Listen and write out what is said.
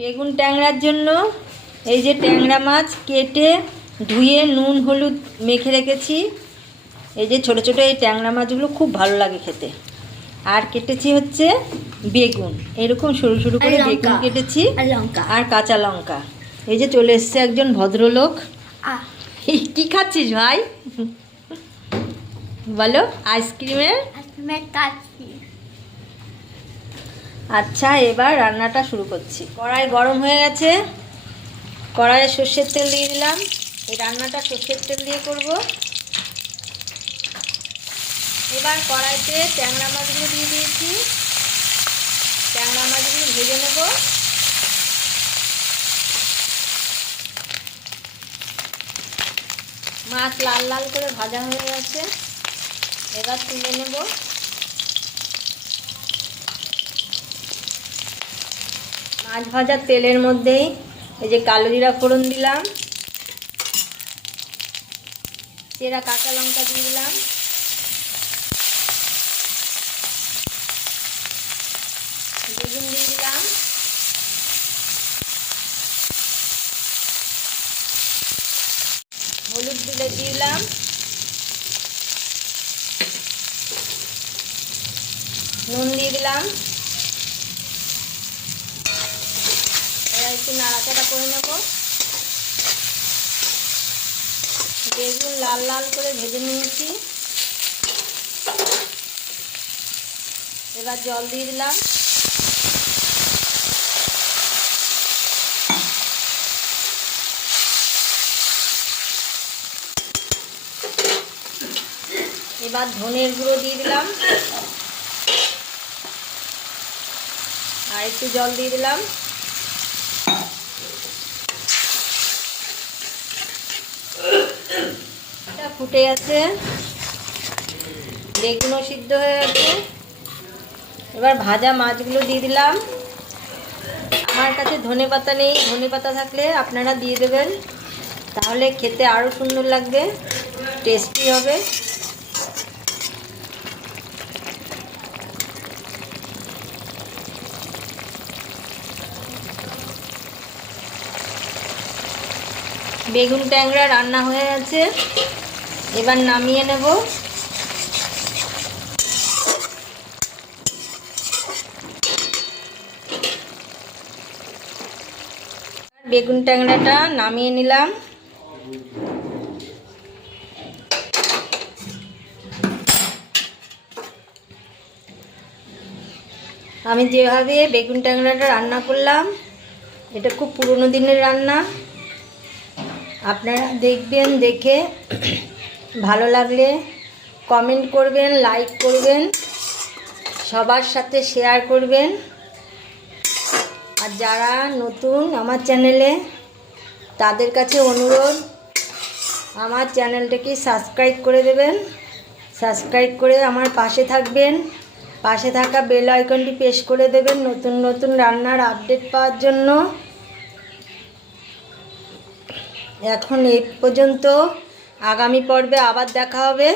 বেগুন ট্যাংরার জন্য এই যে ট্যাংরা মাছ কেটে ধুয়ে নুন হলুদ মেখে রেখেছি। এই যে ছোট ছোট এই ট্যাংরা মাছগুলো খুব ভালো লাগে খেতে। আর কেটেছি হচ্ছে বেগুন, এরকম সরু সরু করে বেগুন কেটেছি আর কাঁচা লঙ্কা। এই যে চলে এসছে একজন ভদ্রলোক। কি খাচ্ছিস ভাই? বলো। আইসক্রিমের। আচ্ছা, এবার রান্নাটা শুরু করছি। কড়াই গরম হয়ে গেছে, কড়াইয়ে সর্ষের তেল দিয়ে দিলাম। এই রান্নাটা সর্ষের তেল দিয়ে করব। এবার কড়াইতে ট্যাংরা মাছগুলো দিয়ে দিয়েছি, ট্যাংরা মাছগুলো ভেজে নেব। মাছ লাল লাল করে ভাজা হয়ে গেছে, এবার তুলে নেব। মাছ ভাজার তেলের মধ্যেই এই যে কালো জিরা ফোড়ন দিলাম, চেরা কাঁচা লঙ্কা দিয়ে দিলাম, বেগুন দিয়ে দিলাম, হলুদ দিয়ে দিলাম, নুন দিয়ে দিলাম। এবার একটু নাড়াচাড়া করে নেব। বেগুন লাল লাল করে ভেজে নিয়েছি, এবার জল দিয়ে দিলাম। এবার ধনের গুঁড়ো দিয়ে দিলাম আর একটু জল দিয়ে দিলাম। এটা ফুটে গেছে, বেগুনও সিদ্ধ হয়ে গেছে। এবার ভাজা মাছগুলো দিয়ে দিলাম। আমার কাছে ধনে পাতা নেই, ধনে পাতা থাকলে আপনারা দিয়ে দেবেন, তাহলে খেতে আরও সুন্দর লাগবে, টেস্টি হবে। বেগুন ট্যাংরা রান্না হয়ে গেছে, এবার নামিয়ে নেব। বেগুন ট্যাংরাটা নামিয়ে নিলাম। আমি যেভাবে বেগুন ট্যাংরাটা রান্না করলাম, এটা খুব পুরনো দিনের রান্না। আপনারা দেখবেন, দেখে ভালো লাগলে কমেন্ট করবেন, লাইক করবেন, সবার সাথে শেয়ার করবেন। আর যারা নতুন আমার চ্যানেলে, তাদের কাছে অনুরোধ, আমার চ্যানেলটাকে সাবস্ক্রাইব করে দেবেন। সাবস্ক্রাইব করে আমার পাশে থাকবেন, পাশে থাকা বেল আইকনটি প্রেস করে দেবেন নতুন নতুন রান্নার আপডেট পাওয়ার জন্য। এখন এই পর্যন্ত, আগামী পর্বে আবার দেখা হবে।